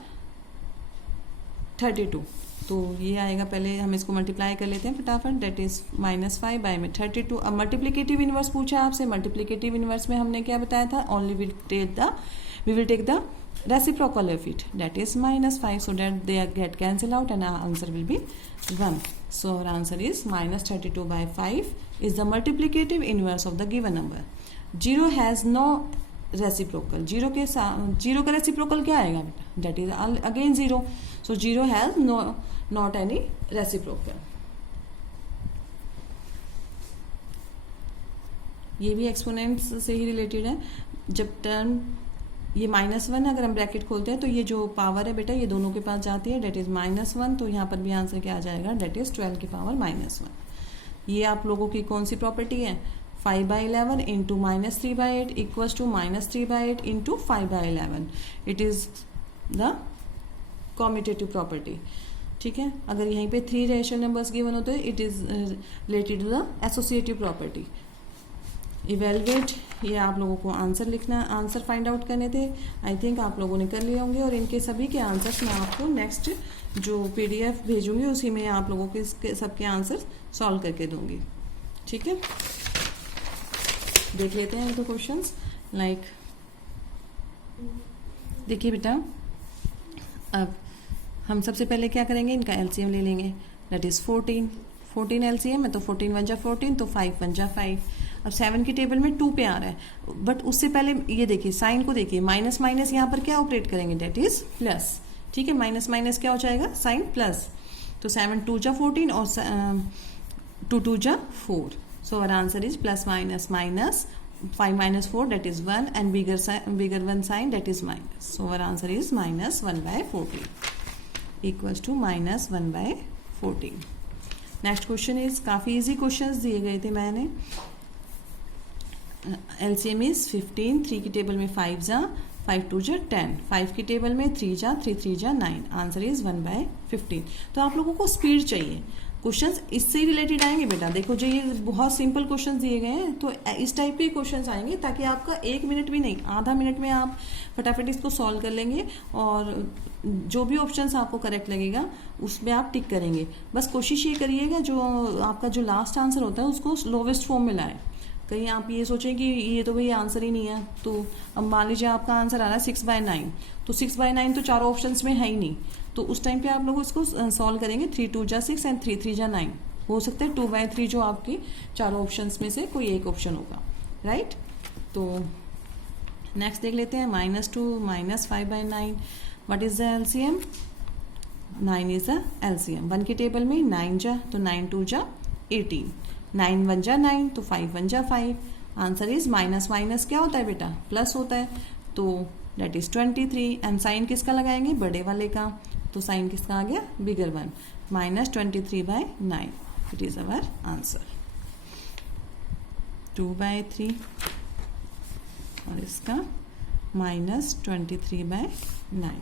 32। तो ये आएगा, पहले हम इसको मल्टीप्लाई कर लेते हैं फटाफट, डेट इज -5/32। अब मल्टीप्लिकेटिव इनवर्स पूछा आपसे, मल्टीप्लिकेटिव इनवर्स में हमने क्या बताया था, only we will take the reciprocal of it, that is -5, so that they get cancelled out and our answer will be 1. So our answer is -32/5 is the multiplicative inverse of the given number. 0 has no reciprocal, 0 का reciprocal क्या आएगा बेटा, that is again 0, so 0 has not any reciprocal। ये भी एक्सपोनेंट्स से ही रिलेटेड है। जब टर्म ये -1 अगर हम ब्रैकेट खोलते हैं तो ये जो पावर है बेटा ये दोनों के पास जाती है, डेट इज -1, तो यहाँ पर भी आंसर क्या आ जाएगा, डेट इज 12 की पावर -1। ये आप लोगों की कौन सी प्रॉपर्टी है, 5/11 into -3/8 equals to -3/8 into 5/11, it is the commutative property, ठीक है। अगर यहीं पे 3 रेशनल नंबर्स गिवन होते हैं, it is related to the associative property. Evaluate, ये आप लोगों को आंसर लिखना, आंसर फाइंड आउट करने थे, आई थिंक आप लोगों ने कर लिए होंगे, और इनके सभी के आंसर्स मैं आपको नेक्स्ट जो PDF भेजूंगी उसी में आप लोगों के सबके आंसर सॉल्व करके दूंगी, ठीक है। देख लेते हैं इनको क्वेश्चंस, लाइक देखिए बेटा, अब हम सबसे पहले क्या करेंगे, इनका LCM ले लेंगे, दैट इज 14 LCM है, तो 14 1 जा 14, तो 5 1 जा 5। अब 7 की टेबल में 2 पे आ रहा है, बट उससे पहले ये देखिए साइन को देखिए, माइनस माइनस यहाँ पर क्या ऑपरेट करेंगे, डेट इज प्लस, ठीक है। माइनस माइनस क्या हो जाएगा, साइन प्लस, तो 7 2 जा 14 और 2 2 जा 4, so our answer is +- 5 minus 4 that is 1 and bigger one sign that is minus. So our answer is minus 1 by 14 equals to minus 1 by 14. Next question is काफ़ी इजी क्वेश्चंस दिए गए थे मैंने. LCM is 15. 3 की टेबल में 5 जा 5 2 जा 10. 5 की टेबल में 3 जा 3 3 जा 9. Answer is 1 by 15. तो आप लोगों को स्पीड चाहिए. क्वेश्चंस इससे ही रिलेटेड आएंगे बेटा. देखो जो ये बहुत सिंपल क्वेश्चंस दिए गए हैं तो इस टाइप के क्वेश्चंस आएंगे ताकि आपका 1 मिनट भी नहीं, आधा मिनट में आप फटाफट इसको सॉल्व कर लेंगे और जो भी ऑप्शंस आपको करेक्ट लगेगा उसमें आप टिक करेंगे. बस कोशिश ये करिएगा जो आपका जो लास्ट आंसर होता है उसको लोवेस्ट फॉर्म में लाएं. कहीं आप ये सोचें कि ये तो भाई आंसर ही नहीं है. तो अब मान लीजिए आपका आंसर आ रहा है 6 by 9. तो 6 by 9 तो चारों ऑप्शंस में है ही नहीं. तो उस टाइम पे आप लोग इसको सॉल्व करेंगे. 3 2 जा 6 एंड 3 3 जा 9. हो सकता है 2 by 3 जो आपकी चारों ऑप्शंस में से कोई एक ऑप्शन होगा. राइट. तो नेक्स्ट देख लेते हैं. -2 -5 by 9. What is the LCM? 9 is the LCM. 1 की टेबल में 9 जा तो 9 2 जा 18. 9 1 जा 9 तो 5 1 जा 5. आंसर इज माइनस माइनस क्या होता है बेटा? प्लस होता है. तो दैट इज 23. एंड साइन किसका लगाएंगे? बड़े वाले का. तो साइन किसका आ गया? Bigger one. -23 by 9. It is our answer. 2 by 3 और इसका -23 by 9.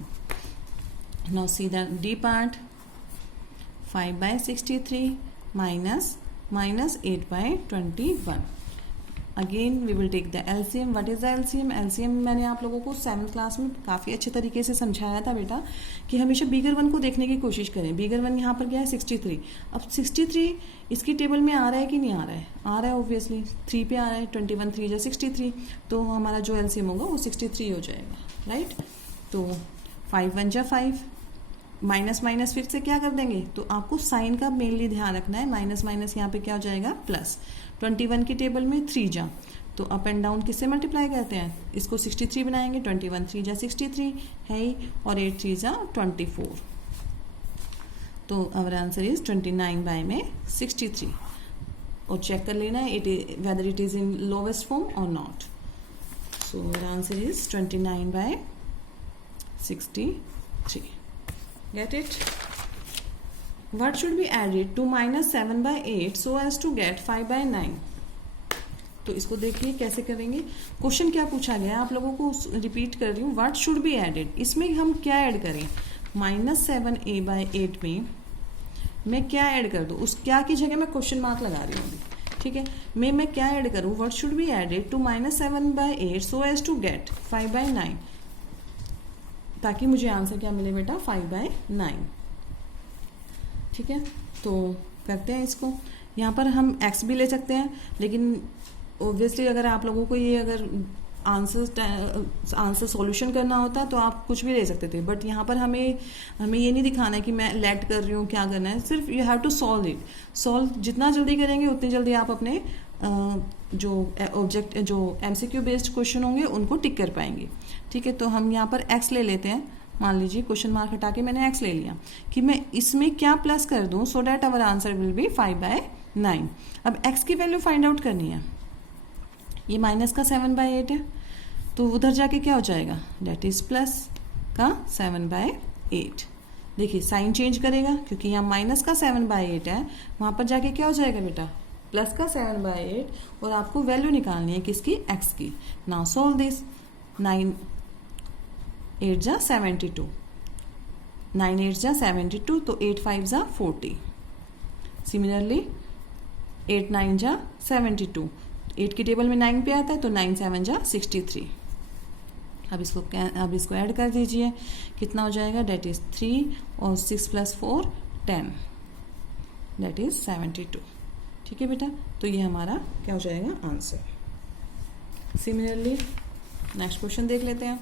Now see the D part. 5 by 63 minus 8 by 21. Again we will take the LCM. What is the LCM? LCM मैंने आप लोगों को 7th क्लास में काफ़ी अच्छे तरीके से समझाया था बेटा कि हमेशा बिगर वन को देखने की कोशिश करें. बिगर वन यहाँ पर क्या है? 63. अब 63 इसकी टेबल में आ रहा है कि नहीं आ रहा है? आ रहा है ऑब्वियसली. 3 पे आ रहा है. 21 3 जा 63. तो हमारा जो LCM होगा वो 63 हो जाएगा. राइट. तो 5 1 जा 5. माइनस माइनस फिर से क्या कर देंगे? तो आपको साइन का मेनली ध्यान रखना है. माइनस माइनस यहाँ पे क्या हो जाएगा? प्लस. 21 की टेबल में 3 जा तो अप एंड डाउन किससे मल्टीप्लाई करते हैं? इसको 63 बनाएंगे. 21 3 जा 63 है ही और 8 3 जा 24. तो अवर आंसर इज 29 by में 63. और चेक कर लेना है whether it is in lowest form or not. So our answer is 29 by 63. Get it? What should be added to -7 by 8 so as to get 5 by 9? तो इसको देखिए कैसे करेंगे. क्वेश्चन क्या पूछा गया है आप लोगों को रिपीट कर रही हूँ. What should be added. इसमें हम क्या ऐड करें? -7a by 8 में मैं क्या ऐड कर दूँ? उस क्या की जगह मैं क्वेश्चन मार्क लगा रही हूँ. ठीक है. मैं क्या ऐड करूँ? What should be added to -7 by 8 so as to get 5 by 9. ताकि मुझे आंसर क्या मिले बेटा? 5 by 9. ठीक है. तो करते हैं इसको. यहाँ पर हम x भी ले सकते हैं लेकिन ऑब्वियसली अगर आप लोगों को ये अगर आंसर सॉल्यूशन करना होता तो आप कुछ भी ले सकते थे. बट यहाँ पर हमें ये नहीं दिखाना है कि मैं लेट कर रही हूँ. क्या करना है? सिर्फ you have to solve it. Solve जितना जल्दी करेंगे उतनी जल्दी आप अपने जो ऑब्जेक्ट जो MCQ बेस्ड क्वेश्चन होंगे उनको टिक कर पाएंगे. ठीक है. तो हम यहाँ पर x ले लेते हैं. मान लीजिए क्वेश्चन मार्क हटा के मैंने x ले लिया कि मैं इसमें क्या प्लस कर दूं so that our answer will B 5 by 9. अब x की वैल्यू फाइंड आउट करनी है. ये माइनस का 7 by 8 है तो उधर जाके क्या हो जाएगा? डेट इज प्लस का 7 by 8. देखिए साइन चेंज करेगा क्योंकि यहाँ माइनस का 7 by 8 है. वहाँ पर जाके क्या हो जाएगा बेटा? प्लस का 7 by 8. और आपको वैल्यू निकालनी है किसकी? x की. Now solve this. 9 8 जा 72. 9 8 जा 72 तो 8 5 जा 40. सिमिलरली 8 9 जा 72. 8 की टेबल में 9 पे आता है तो 9 7 जा 63. अब इसको ऐड कर दीजिए. कितना हो जाएगा? डेट इज 3 और 6 + 4 10. That is 72. ठीक है बेटा. तो ये हमारा क्या हो जाएगा? आंसर. सिमिलरली नेक्स्ट क्वेश्चन देख लेते हैं.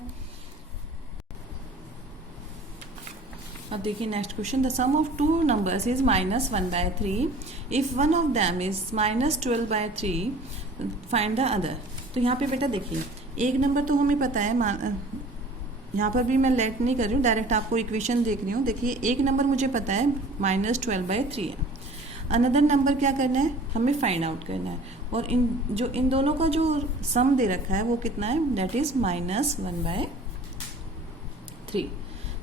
अब देखिए next question. The sum of 2 numbers is -1 by 3. If one of them is -12 by 3 find the other. तो यहाँ पे बेटा देखिए एक नंबर तो हमें पता है. यहाँ पर भी मैं लेट नहीं कर रही हूँ, डायरेक्ट आपको इक्वेशन देख रही हूँ. देखिए एक नंबर मुझे पता है -12 by 3 है. अनदर नंबर क्या करना है, हमें फाइंड आउट करना है। और इन दोनों का जो सम दे रखा है वो कितना है, दैट इज -1/3।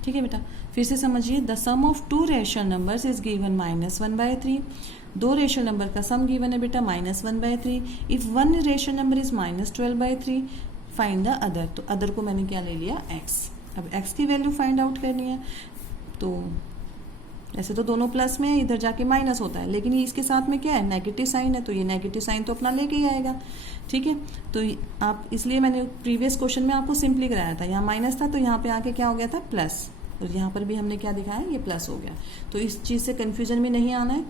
ठीक है बेटा, फिर से समझिए, the sum of two rational numbers is given -1/3। दो रेशनल नंबर का सम गिवन है बेटा -1/3। If one rational number is -12/3 find the other. तो अदर को मैंने क्या ले लिया, x। अब x की वैल्यू फाइंड आउट करनी है। तो ऐसे तो दोनों प्लस में है, इधर जाके माइनस होता है, लेकिन ये इसके साथ में क्या है, नेगेटिव साइन है, तो ये नेगेटिव साइन तो अपना लेके ही आएगा। ठीक है, तो आप, इसलिए मैंने प्रीवियस क्वेश्चन में आपको सिंपली कराया था, यहाँ माइनस था तो यहाँ पे आके क्या हो गया था, प्लस। और यहाँ पर भी हमने क्या दिखाया, ये प्लस हो गया। तो इस चीज़ से कन्फ्यूजन में नहीं आना है।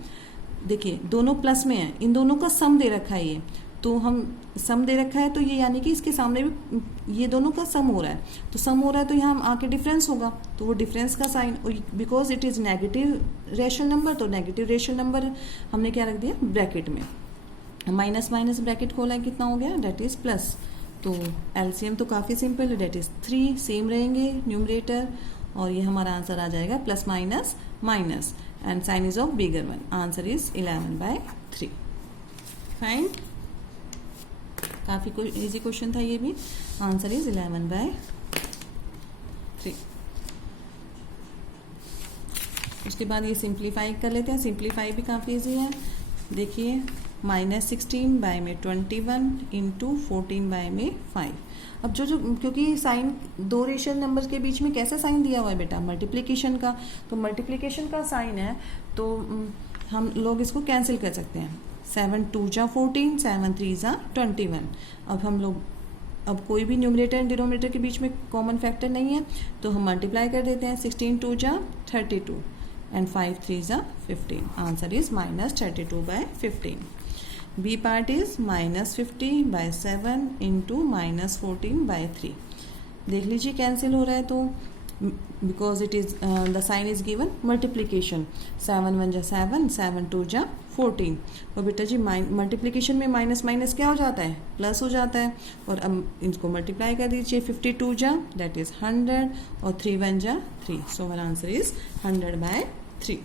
देखिए दोनों प्लस में है, इन दोनों का सम दे रखा है ये, तो हम सम दे रखा है तो ये यानी कि इसके सामने भी ये दोनों का सम हो रहा है, तो सम हो रहा है तो यहाँ आके डिफरेंस होगा, तो वो डिफरेंस का sign, because it is negative rational number, तो नेगेटिव रेशनल नंबर हमने क्या रख दिया, ब्रैकेट में, माइनस माइनस ब्रैकेट खोला है, कितना हो गया, डेट इज़ प्लस। तो एलसीएम तो काफ़ी सिंपल है, डेट इज़ 3, सेम रहेंगे न्यूमरेटर, और ये हमारा आंसर आ जाएगा plus minus minus, and sign is of bigger one, answer is 11/3। Fine, काफ़ी इजी क्वेश्चन था ये भी, आंसर इज 11/3। उसके बाद ये सिंप्लीफाई कर लेते हैं, सिंप्लीफाई भी काफ़ी इजी है। देखिए -16 बाय में 21 इंटू 14 बाय में 5। अब जो क्योंकि साइन दो रेशनल नंबर्स के बीच में कैसा साइन दिया हुआ है बेटा, मल्टीप्लिकेशन का, तो मल्टीप्लिकेशन का साइन है, तो हम लोग इसको कैंसिल कर सकते हैं। 7 2 जा 14, 7 3 जा 21। अब हम लोग, अब कोई भी न्यूमरेटर एंड डिनोमिनेटर के बीच में कॉमन फैक्टर नहीं है, तो हम मल्टीप्लाई कर देते हैं। 16 2 जा 32 एंड 5 3 जा 15, answer is -32/15। B part is -50/7 into -14/3। देख लीजिए कैंसिल हो रहा है, तो because it is the sign is given multiplication, 7 1 जा 7, 7 2 जा 14। और बेटा जी मल्टीप्लीकेशन में माइनस माइनस क्या हो जाता है, प्लस हो जाता है। और अब इनको मल्टीप्लाई कर दीजिए, 52 जा दैट इज 100 और 3 1 जा 3, सो आवर आंसर इज 100/3।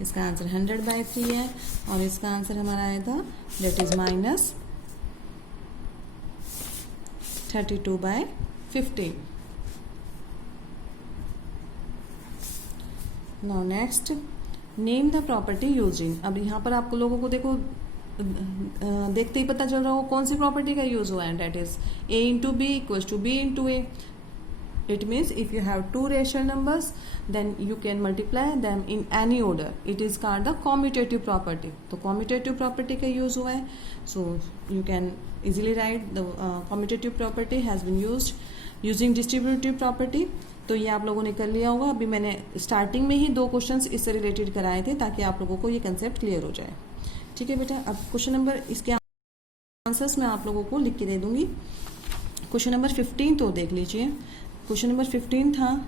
इसका आंसर 100/3 है, और इसका आंसर हमारा आया था that is -32/15। Now next, name the property using. अब यहाँ पर आपको लोगों को देखो देखते ही पता चल रहा हो कौन सी प्रॉपर्टी का यूज हुआ है, that is a into B equals to b into a। It means if you have two rational numbers, then you can multiply them in any order. It is called the commutative property. तो commutative property का use हुआ है, so you can easily write the commutative property has been used using distributive property. तो ये आप लोगों ने कर लिया होगा। अभी मैंने स्टार्टिंग में ही 2 क्वेश्चंस इससे रिलेटेड कराए थे ताकि आप लोगों को ये कंसेप्ट क्लियर हो जाए। ठीक है बेटा, अब क्वेश्चन नंबर, इसके आंसर्स मैं आप लोगों को लिख के दे दूंगी। क्वेश्चन नंबर 15 तो देख लीजिए। क्वेश्चन नंबर 15 था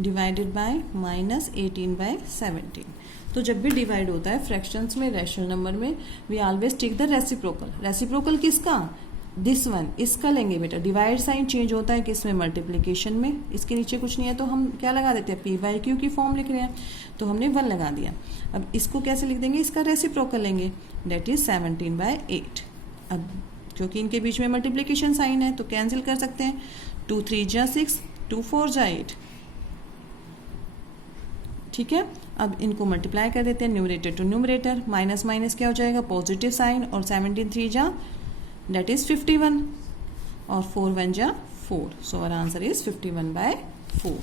डिवाइडेड बाय -18/17। तो जब भी डिवाइड होता है फ्रैक्शंस में, रैशनल नंबर में, we always take the reciprocal. Reciprocal किसका, दिस वन, इसका लेंगे बेटा। डिवाइड साइन चेंज होता है किसमें, मल्टीप्लिकेशन में। इसके नीचे कुछ नहीं है तो हम क्या लगा देते हैं, p/q की फॉर्म लिख रहे हैं, तो हमने 1 लगा दिया। अब इसको कैसे लिख देंगे, इसका रेसिप्रोकल लेंगे, डेट इज 17/8। अब क्योंकि इनके बीच में मल्टीप्लिकेशन साइन है तो कैंसिल कर सकते हैं। 2 3 जा 6, 2 4 जा 8। ठीक है, अब इनको मल्टीप्लाई कर देते हैं numerator to numerator. Minus minus क्या हो जाएगा, पॉजिटिव साइन, और 17 3 जा दैट इज 51, और 4 1 जा 4, so our answer is 51/4।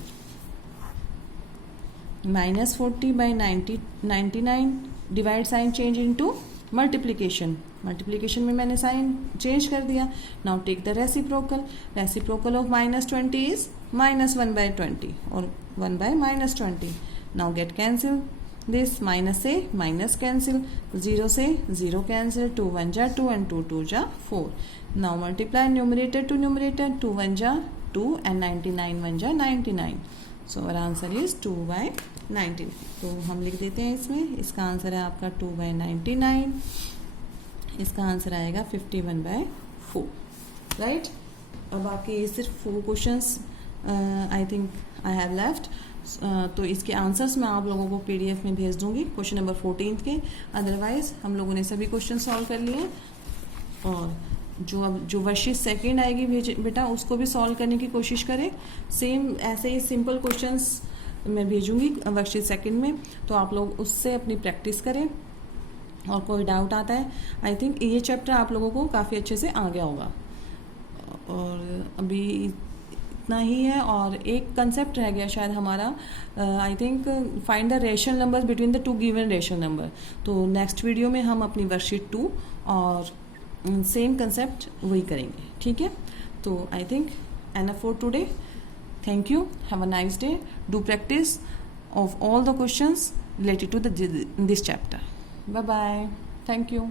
-40/99 divide sign change into multiplication. Multiplication में मैंने साइन चेंज कर दिया। Now take the reciprocal. Reciprocal of -20 is -1/20 और 1/-20। Now get cancel this, minus से माइनस कैंसिल, 0 से 0 कैंसिल, 2 1 जा 2 एंड 2 2 जा 4। Now multiply numerator to numerator, 2 1 जा 2 एंड 99 1 जा 99, सो आवर आंसर इज 2/99। तो हम लिख देते हैं इसमें, इसका आंसर है आपका 2/99। इसका आंसर आएगा 51/4, राइट। अब आपके ये सिर्फ 4 questions I think I have left, तो इसके आंसर्स मैं आप लोगों को पीडीएफ में भेज दूंगी क्वेश्चन नंबर 14 के। अदरवाइज हम लोगों ने सभी क्वेश्चन सॉल्व कर लिए, और जो वर्कशीट सेकंड आएगी बेटा उसको भी सॉल्व करने की कोशिश करें। सेम ऐसे ही सिंपल क्वेश्चंस मैं भेजूंगी वर्कशीट सेकंड में, तो आप लोग उससे अपनी प्रैक्टिस करें। और कोई डाउट आता है, आई थिंक ये चैप्टर आप लोगों को काफ़ी अच्छे से आ गया होगा। और अभी इतना ही है, और एक कंसेप्ट रह गया शायद हमारा, I think find the rational numbers between the two given rational number. तो नेक्स्ट वीडियो में हम अपनी वर्कशीट 2 और सेम कंसेप्ट वही करेंगे, ठीक है। तो I think enough for today. Thank you, have a nice day, do practice of all the questions related to this chapter. Bye bye, thank you.